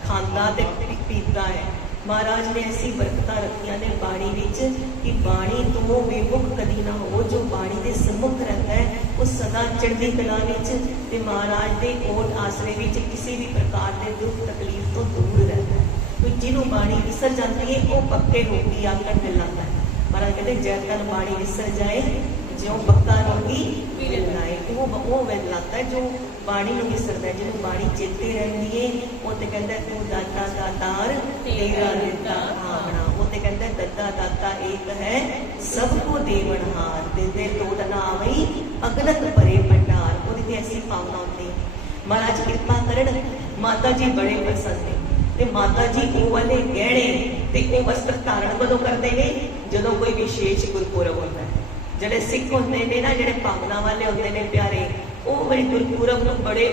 ਖਾਂਦਾ ਤੇ ਪੀਤਾ ਹੈ। ਮਹਾਰਾਜ ਨੇ ਐਸੀ ਬਰਕਤਾਂ ਰੱਖੀਆਂ ਨੇ ਬਾਣੀ ਵਿੱਚ ਕਿ ਬਾਣੀ ਤੋਂ ਬੇਮੁਖ ਕਦੀ ਨਾ ਹੋ। ਜੋ ਬਾਣੀ ਦੇ ਸਨਮੁਖ ਰਹਿੰਦਾ ਹੈ ਉਹ ਸਦਾ ਚੜ੍ਹਦੀ ਕਲਾ ਵਿੱਚ ਤੇ ਮਹਾਰਾਜ ਦੇ ਓਟ ਆਸਰੇ ਵਿੱਚ ਕਿਸੇ ਵੀ ਪ੍ਰਕਾਰ ਦੇ ਦੁੱਖ ਤਕਲੀਫ ਤੋਂ ਦੂਰ ਰਹਿੰਦਾ ਹੈ। ਜਿਹਨੂੰ ਬਾਣੀ ਵਿਸਰ ਜਾਂਦੀ ਹੈ ਉਹ ਪੱਕੇ ਰੋਗੀ ਆਕਰ ਮਿਲਾਂਦਾ ਹੈ। ਮਹਾਰਾਜ ਕਹਿੰਦੇ ਜੈ ਤਨ ਬਾਣੀ ਵਿਸਰ ਜਾਏ ਜਿਉਂ ਪੱਕਾ ਰੋਗੀ ਮਿਲਾਏ। ਉਹ ਮਿਲਾਂਦਾ ਹੈ ਜੋ ਬਾਣੀ ਨੂੰ ਵਿਸਰਦਾ ਹੈ। ਜਿਹਨੂੰ ਬਾਣੀ ਚੇਤੇ ਰਹਿੰਦੀ ਹੈ ਉਹ ਤੇ ਕਹਿੰਦਾ ਤੂੰ ਦਾਤਾ ਦਾਤਾਰ ਤੇਰਾ ਦਿੱਤਾ ਆਵਣਾ। ਉਹ ਤੇ ਕਹਿੰਦਾ ਦੱਤਾ ਦਾਤਾ ਏਕ ਹੈ ਸਭ ਕੋ ਦੇਵਨਹਾਰ, ਦਿੰਦੇ ਤੋੜ ਨਾ ਆਵਈ ਅਗਨਤ ਭਰੇ ਭੰਡਾਰ। ਉਹਦੀ ਤੇ ਐਸੀ ਭਾਵਨਾ ਹੁੰਦੀ ਹੈ। ਮਹਾਰਾਜ ਕਿਰਪਾ ਕਰਨ, ਮਾਤਾ ਜੀ ਬੜੇ ਪ੍ਰਸੰਨ ਨੇ ਤੇ ਮਾਤਾ ਜੀ ਉਹ ਵਾਲੇ ਗਹਿਣੇ ਤੇ ਉਹ ਵਸਤਰ ਧਾਰਨ ਕਦੋਂ ਕਰਦੇ ਨੇ, ਜਦੋਂ ਕੋਈ ਵਿਸ਼ੇਸ਼ ਗੁਰਪੁਰਬ ਹੁੰਦਾ ਹੈ। ਜਿਹੜੇ ਸਿੱਖ ਹੁੰਦੇ ਨੇ ਨਾ, ਜਿਹੜੇ ਭਾਵਨਾ ਵਾਲੇ ਹੁੰਦੇ ਨੇ ਪਿਆਰੇ, ਉਹ ਬੜੇ ਗੁਰਪੁਰਬ ਨੂੰ ਬੜੇ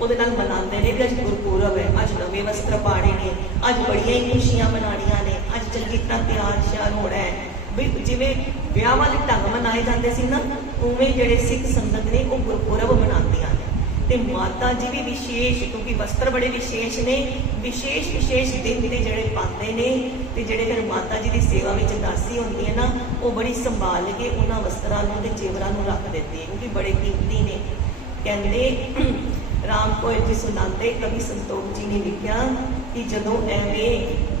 ਉਹਦੇ ਨਾਲ ਮਨਾਉਂਦੇ ਨੇ ਕਿ ਅੱਜ ਗੁਰਪੁਰਬ ਹੈ, ਅੱਜ ਨਵੇਂ ਵਸਤਰ ਪਾੜੇ ਨੇ, ਅੱਜ ਬੜੀਆਂ ਹੀ ਖੁਸ਼ੀਆਂ ਮਨਾਉਣੀਆਂ ਨੇ, ਅੱਜ ਚੰਗੀ ਤਰ੍ਹਾਂ ਤਿਆਰ ਸ਼ਿਆਰ ਹੋਣਾ ਹੈ। ਵੀ ਜਿਵੇਂ ਵਿਆਹ ਵਾਲੇ ਢੰਗ ਮਨਾਏ ਜਾਂਦੇ ਸੀ ਨਾ, ਉਵੇਂ ਜਿਹੜੇ ਸਿੱਖ ਸੰਗਤ ਨੇ ਉਹ ਗੁਰਪੁਰਬ ਮਨਾਉਂਦੀਆਂ ਨੇ। ਤੇ ਮਾਤਾ ਜੀ ਵੀ ਵਿਸ਼ੇਸ਼, ਕਿਉਂਕਿ ਵਸਤਰ ਬੜੇ ਵਿਸ਼ੇਸ਼ ਨੇ, ਵਿਸ਼ੇਸ਼ ਦਿਨ ਤੇ ਜਿਹੜੇ ਪਾਉਂਦੇ ਨੇ ਤੇ ਜਿਹੜੇ ਫਿਰ ਮਾਤਾ ਜੀ ਦੀ ਸੇਵਾ ਵਿੱਚ ਦਾਸੀ ਹੁੰਦੀ ਹੈ ਨਾ, ਉਹ ਬੜੀ ਸੰਭਾਲ ਕੇ ਉਹਨਾਂ ਵਸਤਰਾਂ ਨੂੰ ਤੇ ਜੇਵਰਾਂ ਨੂੰ ਰੱਖ ਦਿੰਦੀ ਹੈ, ਕਿਉਂਕਿ ਬੜੇ ਕੀਮਤੀ ਨੇ। ਕਹਿੰਦੇ ਰਾਮ ਕੋਇਲ ਜੀ ਸੁਣਾਉਂਦੇ, ਕਵੀ ਸੰਤੋਖ ਜੀ ਨੇ ਲਿਖਿਆ ਕਿ ਜਦੋਂ ਐਵੇਂ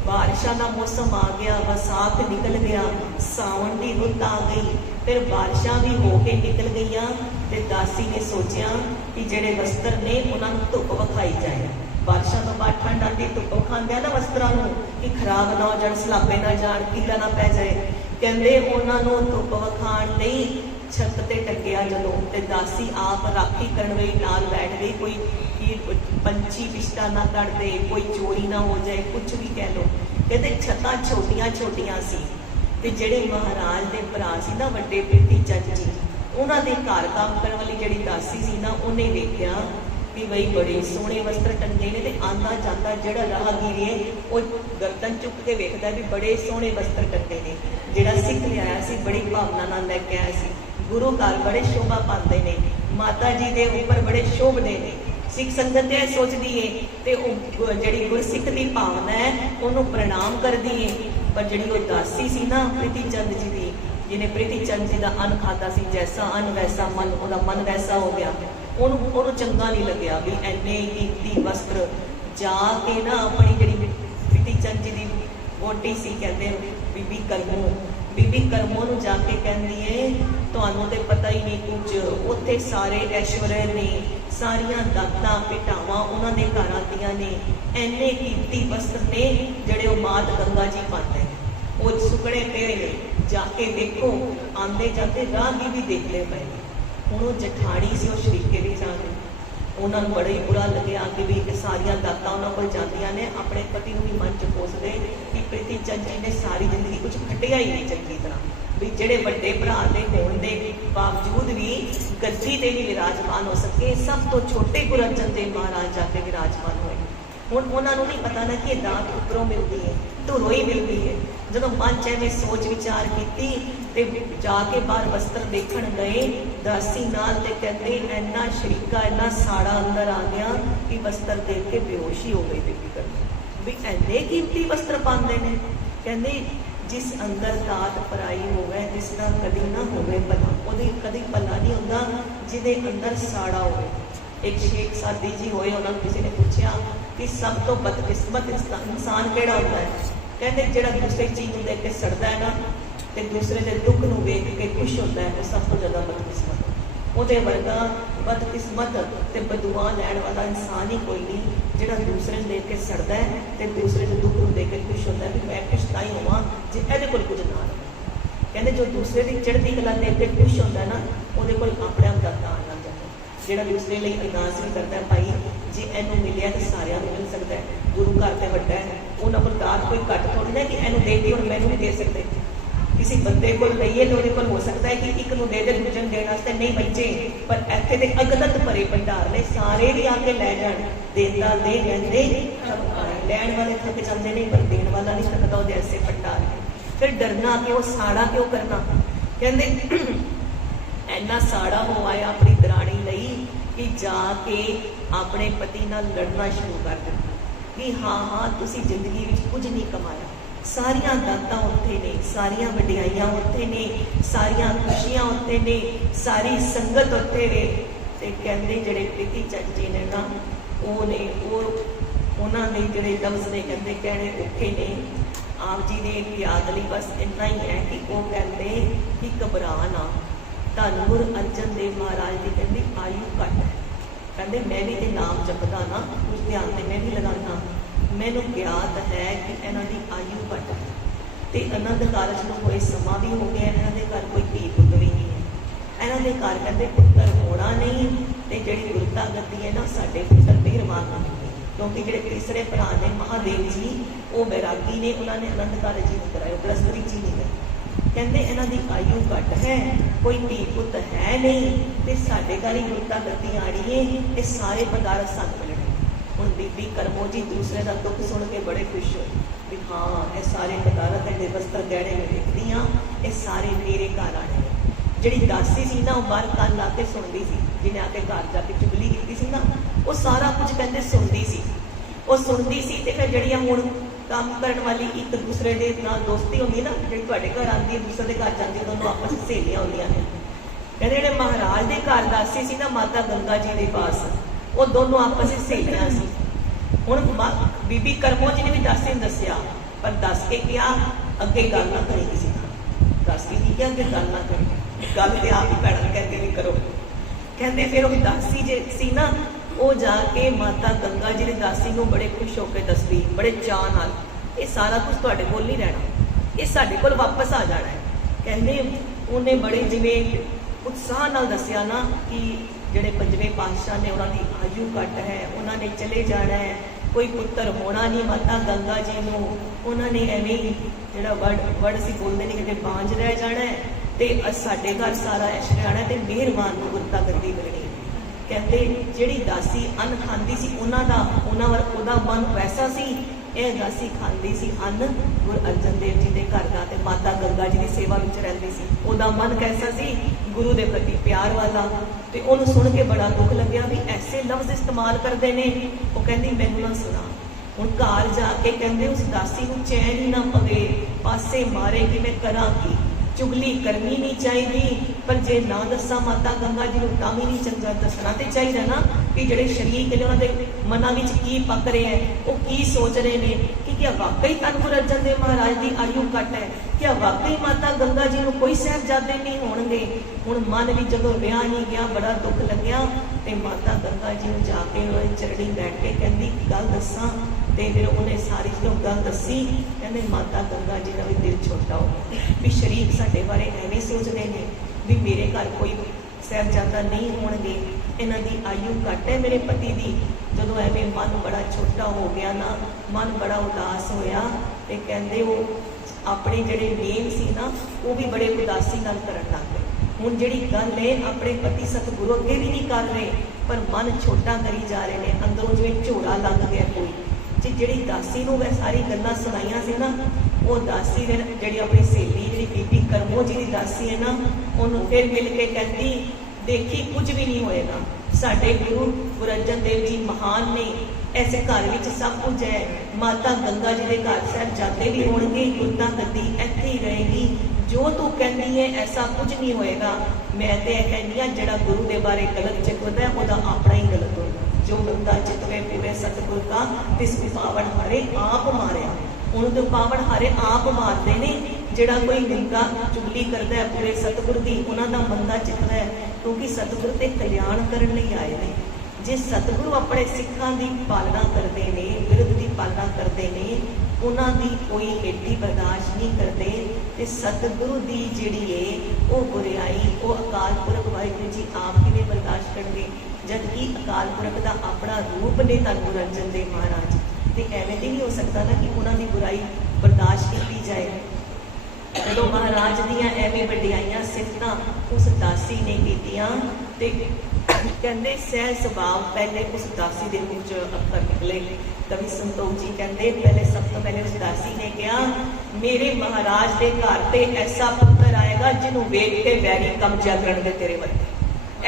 ਬਾਰਿਸ਼ਾਂ ਦਾ ਮੌਸਮ ਆ ਗਿਆ, ਬਰਸਾਤ ਨਿਕਲ ਗਿਆ, ਸਾਵਣ ਦੀ ਰੁੱਤ ਆ ਗਈ, ਫਿਰ ਬਾਰਿਸ਼ਾਂ ਵੀ ਹੋ ਕੇ ਨਿਕਲ ਗਈਆਂ ਤੇ ਦਾਸੀ ਨੇ ਸੋਚਿਆ ਕਿ ਜਿਹੜੇ ਵਸਤਰ ਨੇ ਉਹਨਾਂ ਨੂੰ ਧੁੱਪ ਵਿਖਾਈ ਜਾਏ। ਬਾਰਿਸ਼ਾਂ ਤੋਂ ਬਾਅਦ ਠੰਡ ਆਉਂਦੀ, ਧੁੱਪ ਵਿਖਾਉਂਦੇ ਆ ਨਾ ਵਸਤਰਾਂ ਨੂੰ ਕਿ ਖਰਾਬ ਨਾ ਹੋ ਜਾਣ, ਸਲਾਬੇ ਨਾ ਜਾਣ, ਕੀੜਾ ਨਾ ਪੈ ਜਾਏ। ਕਹਿੰਦੇ ਉਹਨਾਂ ਨੂੰ ਧੁੱਪ ਵਿਖਾਉਣ ਲਈ ਛੱਤ ਤੇ ਟੰਗਿਆ ਜਦੋਂ, ਤੇ ਦਾਸੀ ਆਪ ਰਾਖੀ ਕਰਨ ਲਈ ਨਾਲ ਬੈਠ ਗਈ। ਕੋਈ ਪੰਛੀ ਪਿਸ਼ਟਾ ਨਾ ਕਰ ਦੇ, ਕੋਈ ਚੋਰੀ ਨਾ ਹੋ ਜਾਏ, ਕੁਝ ਵੀ ਕਹਿ ਲੋ। ਕਹਿੰਦੇ ਛੱਤਾਂ ਛੋਟੀਆਂ ਛੋਟੀਆਂ ਸੀ ਤੇ ਜਿਹੜੇ ਮਹਾਰਾਜ ਦੇ ਭਰਾ ਸੀ ਨਾ ਵੱਡੇ ਪ੍ਰੀਤੀ ਚੰਦ ਜੀ, ਉਹਨਾਂ ਦੇ ਘਰ ਕੰਮ ਕਰਨ ਵਾਲੀ ਜਿਹੜੀ ਦਾਸੀ ਸੀ ਨਾ, ਉਹਨੇ ਵੇਖਿਆ ਕਿ ਬਈ ਬੜੇ ਸੋਹਣੇ ਵਸਤਰ ਟੰਗੇ ਨੇ, ਤੇ ਆਂਦਾ ਜਾਂਦਾ ਜਿਹੜਾ ਰਾਹਗੀਰ ਹੈ ਉਹ ਗਰਦਨ ਚੁੱਕ ਕੇ ਵੇਖਦਾ ਵੀ ਬੜੇ ਸੋਹਣੇ ਵਸਤਰ ਟੰਗੇ ਨੇ। ਜਿਹੜਾ ਸਿੱਖ ਲਿਆਇਆ ਸੀ ਬੜੀ ਭਾਵਨਾ ਨਾਲ ਲੈ ਕੇ ਆਇਆ ਸੀ। ਗੁਰੂ ਘਰ ਬੜੇ ਸ਼ੋਭਾ ਪਾਉਂਦੇ ਨੇ, ਮਾਤਾ ਜੀ ਦੇ ਉੱਪਰ ਬੜੇ ਸ਼ੋਭਦੇ ਨੇ। ਸਿੱਖ ਸੰਗਤ ਇਹ ਸੋਚਦੀ ਏ ਤੇ ਉਹ ਜਿਹੜੀ ਗੁਰਸਿੱਖ ਦੀ ਭਾਵਨਾ ਹੈ ਉਹਨੂੰ ਪ੍ਰਣਾਮ ਕਰਦੀ ਏ। ਪਰ ਜਿਹੜੀ ਉਹ ਦਾਸੀ ਸੀ ਨਾ ਪ੍ਰੀਤੀ ਚੰਦ ਜੀ ਦੀ, ਜਿਹਨੇ ਪ੍ਰੀਤੀ ਚੰਦ ਜੀ ਦਾ ਅੰਨ ਖਾਧਾ ਸੀ, ਜੈਸਾ ਅੰਨ ਵੈਸਾ ਮਨ, ਉਹਦਾ ਮਨ ਵੈਸਾ ਹੋ ਗਿਆ। ਉਹਨੂੰ ਚੰਗਾ ਨਹੀਂ ਲੱਗਿਆ ਵੀ ਐਨੇ ਕੀਮਤੀ ਵਸਤਰ ਜਾ ਕੇ ਨਾ ਆਪਣੀ ਜਿਹੜੀ ਪ੍ਰੀਤੀ ਚੰਦ ਜੀ ਦੀ ਵੋਟੀ ਸੀ, ਕਹਿੰਦੇ ਬੀਬੀ ਕਰਮੋ ਨੂੰ ਜਾ ਕੇ ਕਹਿੰਦੀ ਏ ਤੁਹਾਨੂੰ ਤੇ ਪਤਾ ਹੀ ਨਹੀਂ ਕੁਝ, ਉੱਥੇ ਸਾਰੇ ਐਸ਼ਵਰਯ ਨੇ, ਸਾਰੀਆਂ ਦਾਤਾਂ ਭੇਟਾਵਾਂ ਉਹਨਾਂ ਦੇ ਘਰ ਆਉਂਦੀਆਂ ਨੇ, ਐਨੇ ਕੀਮਤੀ ਵਸਤਰ ਨੇ ਜਿਹੜੇ ਉਹ ਮਾਤ ਗੰਗਾ ਜੀ ਪਾਉਂਦੇ, ਉਹ ਸੁਕੜੇ ਪਏ ਨੇ, ਜਾ ਕੇ ਦੇਖੋ। ਆਉਂਦੇ ਜਾਂਦੇ ਰਾਹ ਵੀ ਦੇਖਦੇ ਪਏ। ਹੁਣ ਉਹ ਜਠਾਣੀ ਸੀ, ਉਹ ਸ਼ਰੀਕੇ ਦੀ ਜਾਨ, ਉਹਨਾਂ ਨੂੰ ਬੜਾ ਹੀ ਬੁਰਾ ਲੱਗਿਆ ਕਿ ਵੀ ਸਾਰੀਆਂ ਦਾਤਾਂ ਉਹਨਾਂ ਕੋਲ ਜਾਂਦੀਆਂ ਨੇ। ਆਪਣੇ ਪਤੀ ਨੂੰ ਵੀ ਮਨ ਚ ਕੋਸਦੇ ਕਿ ਪ੍ਰੀਤੀ ਚੰਦ ਜੀ ਨੇ ਸਾਰੀ ਜ਼ਿੰਦਗੀ ਕੁਝ ਖੱਟਿਆ ਹੀ ਨਹੀਂ ਚੰਗੀ ਤਰ੍ਹਾਂ, ਵੀ ਜਿਹੜੇ ਵੱਡੇ ਭਰਾ ਦੇ ਹੋਣ ਦੇ ਬਾਵਜੂਦ ਵੀ ਗੱਦੀ ਤੇ ਨਹੀਂ ਵਿਰਾਜਮਾਨ ਹੋ ਸਕੇ। ਸਭ ਤੋਂ ਛੋਟੇ ਗੁਰੂ ਅਰਜਨ ਦੇਵ ਮਹਾਰਾਜ ਜਾ ਕੇ ਵਿਰਾਜਮਾਨ ਹੋਏ। ਹੁਣ ਉਹਨਾਂ ਨੂੰ ਨਹੀਂ ਪਤਾ ਨਾ ਕਿ ਇਹ ਦਾਤ ਉੱਪਰੋਂ ਮਿਲਦੀ ਹੈ, ਧੁਰੋਂ ਹੀ ਮਿਲਦੀ ਹੈ। ਜਦੋਂ ਮਨ ਚ ਐਵੇਂ ਸੋਚ ਵਿਚਾਰ ਕੀਤੀ ਤੇ ਜਾ ਕੇ ਬਾਹਰ ਵਸਤਰ ਦੇਖਣ ਗਏ ਦਾਸੀ ਨਾਲ, ਤੇ ਕਹਿੰਦੇ ਇੰਨਾ ਸ਼ਰੀਕਾ, ਇੰਨਾ ਸਾੜਾ ਅੰਦਰ ਆ ਗਿਆ ਕਿ ਵਸਤਰ ਦੇਖ ਕੇ ਬੇਹੋਸ਼ ਹੀ ਹੋ ਗਈ ਬੀਬੀ ਕਰਮੋ, ਵੀ ਇੰਨੇ ਕੀਮਤੀ ਵਸਤਰ ਪਾਉਂਦੇ ਨੇ। ਕਹਿੰਦੇ ਜਿਸ ਅੰਦਰ ਦਾਤ ਪਰਾਈ ਹੋਵੇ, ਜਿਸ ਦਾ ਕਦੀ ਨਾ ਹੋਵੇ ਭਲਾ, ਉਹਦੇ ਕਦੀ ਭਲਾ ਨਹੀਂ ਹੁੰਦਾ ਜਿਹਦੇ ਅੰਦਰ ਸਾੜਾ ਹੋਵੇ। ਇੱਕ ਸ਼ੇਖ ਸਾਦੀ ਜੀ ਹੋਏ, ਉਹਨਾਂ ਨੂੰ ਕਿਸੇ ਨੇ ਪੁੱਛਿਆ ਕਿ ਸਭ ਤੋਂ ਬਦਕਿਸਮਤ ਇਨਸਾਨ ਕਿਹੜਾ ਹੁੰਦਾ ਹੈ? ਕਹਿੰਦੇ ਜਿਹੜਾ ਦੂਸਰੇ ਚੀਜ਼ ਨੂੰ ਦੇਖ ਕੇ ਸੜਦਾ ਹੈ ਨਾ, ਤੇ ਦੂਸਰੇ ਦੇ ਦੁੱਖ ਨੂੰ ਵੇਖ ਕੇ ਖੁਸ਼ ਹੁੰਦਾ ਹੈ, ਉਹ ਸਭ ਤੋਂ ਜ਼ਿਆਦਾ ਬਦਕਿਸਮਤ। ਉਹਦੇ ਵਰਗਾ ਬਦਕਿਸਮਤ ਤੇ ਬਦੁਆ ਲੈਣ ਵਾਲਾ ਇਨਸਾਨ ਹੀ ਕੋਈ ਨਹੀਂ, ਜਿਹੜਾ ਦੂਸਰੇ ਨੂੰ ਦੇਖ ਕੇ ਸੜਦਾ ਹੈ ਤੇ ਦੂਸਰੇ ਦੇ ਦੁੱਖ ਨੂੰ ਦੇਖ ਕੇ ਖੁਸ਼ ਹੁੰਦਾ ਹੈ ਵੀ ਮੈਂ ਖੁਸ਼ ਤਾਂ ਹੀ ਹੋਵਾਂ ਜੇ ਇਹਦੇ ਕੋਲ ਕੁਝ ਨਾ ਰਹੇ। ਕਹਿੰਦੇ ਜੋ ਦੂਸਰੇ ਦੀ ਚੜ੍ਹਦੀ ਕਲਾ ਦੇਖ ਕੇ ਖੁਸ਼ ਹੁੰਦਾ ਨਾ, ਉਹਦੇ ਕੋਲ ਆਪਣੇ ਆਪ ਦਾ ਦਾਨ ਲੱਗ ਜਾਂਦਾ। ਜਿਹੜਾ ਦੂਸਰੇ ਲਈ ਅਰਦਾਸ ਵੀ ਕਰਦਾ ਭਾਈ ਜੇ ਇਹਨੂੰ ਮਿਲਿਆ ਤਾਂ ਸਾਰਿਆਂ ਨੂੰ ਮਿਲ ਸਕਦਾ ਹੈ, ਗੁਰੂ ਘਰ ਤੇ ਵੱਡਾ ਹੈ, ਉਹਨਾਂ ਕੋਲ ਦਾਤ ਕੋਈ ਘੱਟ ਥੋੜ੍ਹੀ ਨਾ ਕਿ ਇਹਨੂੰ ਦੇ ਕੇ ਹੁਣ ਮੈਨੂੰ ਨਹੀਂ ਦੇ ਸਕਦੇ। ਕਿਸੇ ਬੰਦੇ ਕੋਲ ਲਈਏ ਤਾਂ ਉਹਦੇ ਕੋਲ ਹੋ ਸਕਦਾ ਹੈ ਕਿ ਇੱਕ ਨੂੰ ਦੇ ਦੇ, ਦੂਜੇ ਨੂੰ ਦੇਣ ਵਾਸਤੇ ਨਹੀਂ ਬੱਚੇ। ਪਰ ਇੱਥੇ ਦੇ ਅਗਨਤ ਭਰੇ ਭੰਡਾਰ ਨੇ, ਸਾਰੇ ਵੀ ਆ ਕੇ ਲੈ ਜਾਣ। ਦੇਂਦਾ ਦੇ ਲੈਂਦੇ, ਲੈਣ ਵਾਲੇ ਥੱਕ ਜਾਂਦੇ ਨੇ ਪਰ ਦੇਣ ਵਾਲਾ ਨਹੀਂ ਥੱਕਦਾ। ਉਹਦੇ ਐਸੇ ਭੰਡਾਰ ਨੇ। ਫਿਰ ਡਰਨਾ ਕਿਉਂ, ਸਾੜਾ ਕਿਉਂ ਕਰਨਾ? ਕਹਿੰਦੇ ਇੰਨਾ ਸਾੜਾ ਹੋ ਆਇਆ ਆਪਣੀ ਦਰਾਣੀ ਲਈ ਕਿ ਜਾ ਕੇ ਆਪਣੇ ਪਤੀ ਨਾਲ ਲੜਨਾ ਸ਼ੁਰੂ ਕਰ ਦਿੱਤਾ ਕਿ ਹਾਂ ਤੁਸੀਂ ਜ਼ਿੰਦਗੀ ਵਿੱਚ ਕੁਝ ਨਹੀਂ ਕਮਾਇਆ, ਸਾਰੀਆਂ ਦਾਤਾਂ ਉੱਥੇ ਨੇ, ਸਾਰੀਆਂ ਵਡਿਆਈਆਂ ਉੱਥੇ ਨੇ, ਸਾਰੀਆਂ ਖੁਸ਼ੀਆਂ ਉੱਥੇ ਨੇ, ਸਾਰੀ ਸੰਗਤ ਉੱਥੇ ਨੇ। ਤੇ ਕਹਿੰਦੇ ਜਿਹੜੇ ਪ੍ਰੀਤੀ ਚੰਦ ਜੀ ਨੇ ਨਾ, ਉਹਨਾਂ ਦੇ ਜਿਹੜੇ ਲਫ਼ਜ਼ ਨੇ ਕਹਿੰਦੇ ਕਹਿਣੇ ਔਖੇ ਨੇ। ਆਪ ਜੀ ਨੇ ਯਾਦ ਲਈ ਬਸ ਇੰਨਾ ਹੀ ਹੈ ਕਿ ਉਹ ਕਹਿੰਦੇ ਕਿ ਘਬਰਾ ਨਾ। ਧੰਨ ਗੁਰੂ ਅਰਜਨ ਦੇਵ ਮਹਾਰਾਜ ਦੀ ਕਹਿੰਦੀ ਆਯੂ ਘੱਟ ਹੈ। ਕਹਿੰਦੇ ਮੈਂ ਵੀ ਤੇ ਨਾਮ ਜਪਦਾ ਨਾ, ਕੁਝ ਧਿਆਨ ਤੇ ਮੈਂ ਵੀ ਲਗਾਉਣਾ, ਮੈਨੂੰ ਗਿਆਤ ਹੈ ਕਿ ਇਹਨਾਂ ਦੀ ਆਯੂ ਘੱਟ ਹੈ ਤੇ ਆਨੰਦ ਕਾਰਜ ਨੂੰ ਹੋਏ ਸਮਾਂ ਵੀ ਹੋ ਗਿਆ। ਇਹਨਾਂ ਦੇ ਘਰ ਕੋਈ ਧੀ ਪੁੱਤ ਵੀ ਨਹੀਂ ਹੈ। ਇਹਨਾਂ ਦੇ ਘਰ ਕਹਿੰਦੇ ਪੁੱਤਰ ਹੋਣਾ ਨਹੀਂ, ਤੇ ਜਿਹੜੀ ਗੁਰਤਾ ਗੱਦੀ ਹੈ ਨਾ, ਸਾਡੇ ਪੁੱਤਰ ਮਿਹਰਬਾਨ ਹੋਣਗੇ। ਕਿਉਂਕਿ ਜਿਹੜੇ ਤੀਸਰੇ ਭਰਾ ਨੇ ਮਹਾਦੇਵ ਜੀ, ਉਹ ਬੈਰਾਗੀ ਨੇ, ਉਹਨਾਂ ਨੇ ਆਨੰਦ ਕਾਰਜ ਜੀ ਕਰਾਏ, ਬ੍ਰਹਸਪਤੀ ਜੀ ਨਹੀਂ ਗਏ। ਕਹਿੰਦੇ ਇਹਨਾਂ ਦੀ ਆਯੂ ਘੱਟ ਹੈ, ਕੋਈ ਧੀ ਪੁੱਤ ਹੈ ਨਹੀਂ, ਤੇ ਸਾਡੇ ਘਰ ਹੀ ਗੁਰਤਾ ਗੱਦੀ ਆਣੀ ਹੈ, ਇਹ ਸਾਰੇ ਪਦਾਰਥ ਸਾਨੂੰ ਮਿਲਣੇ। ਹੁਣ ਬੀਬੀ ਕਰਮੋ ਜੀ ਦੂਸਰੇ ਦਾ ਦੁੱਖ ਸੁਣ ਕੇ ਬੜੇ ਖੁਸ਼ ਹੋਏ ਵੀ ਹਾਂ ਇਹ ਸਾਰੇ ਪਦਾਰਥ, ਜਿਹੜੇ ਵਸਤਰ ਗਹਿਣੇ ਮੈਂ ਵੇਖਦੀ ਹਾਂ, ਇਹ ਸਾਰੇ ਮੇਰੇ ਘਰ ਆਣੇ। ਜਿਹੜੀ ਦਾਸੀ ਸੀ ਨਾ, ਉਹ ਬਾਹਰ ਕੰਨ ਲਾ ਕੇ ਸੁਣਦੀ ਸੀ, ਜਿਹਨੇ ਆ ਕੇ ਘਰ ਜਾ ਕੇ ਚੁਗਲੀ ਕੀਤੀ ਸੀ ਨਾ, ਉਹ ਸਾਰਾ ਕੁਝ ਕਹਿੰਦੇ ਸੁਣਦੀ ਸੀ। ਉਹ ਸੁਣਦੀ ਸੀ ਤੇ ਫਿਰ ਜਿਹੜੀਆਂ ਹੁਣ ਕੰਮ ਕਰਨ ਵਾਲੀ ਇੱਕ ਦੂਸਰੇ ਦੇ ਨਾਲ ਦੋਸਤੀ ਹੁੰਦੀ ਹੈ ਨਾ, ਜਿਹੜੀ ਤੁਹਾਡੇ ਘਰ ਆਉਂਦੀ ਹੈ, ਦੂਸਰੇ ਦੇ ਘਰ ਜਾਂਦੀ ਹੈ, ਦੋਨੋਂ ਆਪਸ ਵਿੱਚ ਸਹੇਲੀਆਂ ਹੁੰਦੀਆਂ ਨੇ। ਕਹਿੰਦੇ ਜਿਹੜੇ ਮਹਾਰਾਜ ਦੇ ਘਰ ਦਾਸੀ ਸੀ ਨਾ, ਮਾਤਾ ਗੰਗਾ ਜੀ ਦੇ ਪਾਸ, ਉਹ ਦੋਨੋਂ ਆਪਸ ਵਿੱਚ ਸਹੇਲੀਆਂ ਸੀ। ਹੁਣ ਬੀਬੀ ਕਰਮੋ ਜੀ ਨੇ ਵੀ ਦਾਸੀ ਨੂੰ ਦੱਸਿਆ, ਪਰ ਦੱਸ ਕੇ ਕਿਹਾ ਅੱਗੇ ਗੱਲ ਨਾ ਕਰੀ ਕਿਸੇ ਨਾਲ। ਦੱਸ ਕੇ ਕੀ ਕਿਹਾ ਅੱਗੇ ਗੱਲ ਨਾ ਕਰੀ, ਗੱਲ ਤੇ ਆਪ ਹੀ ਭੈਣਾਂ ਕਹਿੰਦੇ ਨਹੀਂ ਕਰੋ। कहते फिर वो दासी जे सी ना वो जाके माता गंगा जी की दासी को बड़े खुश होकर दसदी, बड़े चाह नाल, ये सारा कुछ तुहाडे कोल नहीं रहना, ये साडे कोल वापस आ जाना है। कहते उन्हें बड़े जिवें उत्साह नाल दसिया ना कि जिहड़े पंजवें पातशाह ने उन्होंने आयु घट है, उन्होंने चले जाना है, कोई पुत्र होना नहीं माता गंगा जी को, उन्होंने एवं ही जो वर्ड असीं बोलते नहीं कहते बांझ रह जाना है, तो साडे घर सारा ऐश आना तो मेहरबान को गुरता करनी मिलनी। कहते जिहड़ी दासी अन्न खांदी सी उहदा मन वैसा सी, यह दासी खांदी सी अन्न गुरु अर्जन देव जी के घर का, ते माता गंगा जी की सेवा में रहिंदी सी, उहदा मन कैसा सी गुरु के प्रति प्यार वाला। तो उन्होंने सुन के बड़ा दुख लग्या भी ऐसे लफ्ज इस्तेमाल करते हैं। वो कहती मैनू ना सुना, हुण घर जाके कहते उस दासी को चैन ही ना पवे, पासे मारे कि मैं करा की, चुगली करनी नहीं चाहिए, पर जे ना दसा माता गंगा जी को भी नहीं चंगा, दसना तो चाहिए ना कि जोड़े शरीक ने उन्होंने मना में की पक रहे हैं, वो की सोच रहे हैं कि क्या वाकई धन गुरु अर्जन देव महाराज की आयु घट है, क्या वाकई माता गंगा जी को कोई साहिबजादे नहीं होणगे। हुण मन में जदों विआह नहीं गया बड़ा दुख लग्या, तो माता गंगा जी को जाके चरड़ी बैठ के कहती गल दसा, तो फिर उन्हें सारी जो गल दसी, कहते माता गंगा जी का भी दिल छोटा हो गया भी शरीक साडे बारे एवें सोचते हैं भी मेरे घर कोई साहिबजादा नहीं होणगे, इन्हां दी आयु घट है मेरे पति की। जदों एवें मन बड़ा छोटा हो गया ना, मन बड़ा उदास होया, तो कहते वो अपने जिहड़े नेम सी ना वो भी बड़े उदासी नाल करन लग गए। हुण जिहड़ी गल है अपने पति सतगुरु अगे भी नहीं कर रहे, पर मन छोटा करी जा रहे हैं, अंदरों जिवें झोला लग गया कोई। जी जिहड़ी दासी नूं मैं सारी गल्लां सुनाइयां सी ना, वो दासी ने जिहड़ी अपनी सहेली जिहड़ी बीबी करमो जी दी दासी है ना, उन्होंने फिर मिल के कहती देखी कुछ भी नहीं होएगा, साडे गुरु अर्जन देव जी महान ने, ऐसे घर विच सब कुछ है, माता गंगा जी के घर साहिबजादे भी होणगे, गुरता गद्दी इत्थे ही रहेगी, जो तू कहती है ऐसा कुछ नहीं होएगा। मैं तो यह कहनी हाँ जिहड़ा गुरु के बारे गलत चितवदा है वह अपना ही गलत होगा, जो बंदा चितवे पिवे सतगुर का तिस पावण हारे आप मारिया। उन्होंने तो पावण हारे आप मारते ने, जिहड़ा कोई निंदा चुगली करता है पूरे सतगुर की उन्होंने मंदा चितवा है, क्योंकि सतगुर ते कल्याण करने लिए आए हैं। जे सतगुरु अपने सिखां की पालना करते हैं, विरुद्ध की पालना करते हैं, उन्होंने कोई एडी बर्दाश्त नहीं करते, तो सतगुरु की जिहड़ी है वो बुराई वो अकाल पुरख वाहिगुरू जी आप किवें बर्दाश्त करनगे, जबकि अकाल पुरख का अपना रूप ने धन गुरु अर्जन देव महाराज, तो एवें नहीं हो सकता ना कि उन्होंने बुराई बर्दाश्त की जाए। जो महाराज दियां एवें वड्डियाइयां सिफतां उस दासी ने कीतियां, ते कहते सहज सुभाव पहले उस दासी के मुँह च अखर निकले। कवि संतोख जी कहते पहले सब तो पहले उस दासी ने कहा मेरे महाराज के घर पे ऐसा पुत्र आएगा जिन्होंने वेख के बैरी कब्जा करन दे तेरे वर्गे,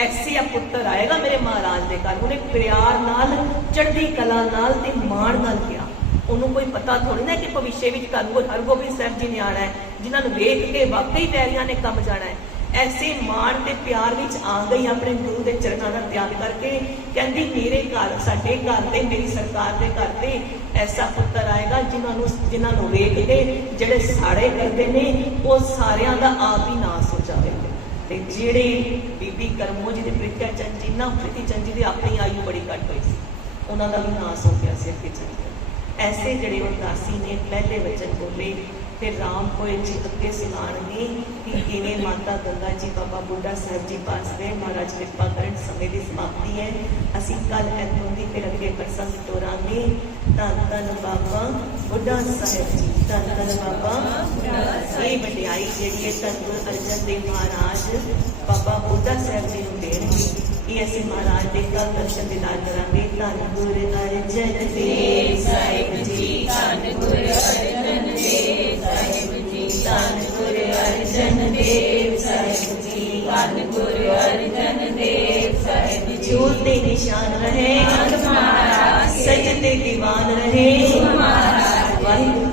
ऐसे पुत्र आएगा मेरे महाराज के घर। उन्हें प्यार नाल चढ़दी कला नाल ते मान नाल किया, उन्होंने कोई पता थोड़ी ना कि भविष्य में धन हरगोबिंद साहब जी ने आना है, जिन्होंने वेख के वाकई बैरियां ने कम जाना है। ऐसे मान के प्यार विच आ गई अपने गुरु के चरणों का त्याग करके, कहती मेरे घर साडे घर ते मेरी सरकार के घर ते ऐसा पुत्र आएगा जिन्होंने वेख के जिहड़े साड़े करते हैं वो सारियां दा आप ही नाश हो जाएगा। ते जिहड़े बीबी करमो जी के प्रीत्या चंद जी ना प्रीति चंद जी की अपनी आयु बड़ी घट हुई सी, उन्हों का भी नाश हो गया से अगे चल गया। ऐसे जिहड़े वो दासी ने पहले वचन बोले, फिर राम होए जी अगे सुनाणगे कि किवें माता गंगा जी बाबा बुढ़ा साहब जी पास गए। महाराज कृपा करन, समय की समाप्ति है, असीं कल इत्थों दी फिर अगे प्रसंग तोरांगे। धन धन बाबा बुढ़ा साहब जी, धन धन बाबा ये वड्याई जिहड़ी है धन गुरु अर्जन देव महाराज बाबा बुढ़ा साहब जी नूं देणगे। ये असीं महाराज दे कल दर्शन दीदार करांगे। धन गुरु अर्जन देव साहिब जी, धन गुरु अर्जन देव साहिब जी, धन गुरु अर्जन देव साहिब जी, धन गुरु अर्जन देव साहिब जी। झूलते निशान रहे सजते दीवान रहे, वाहिगुरू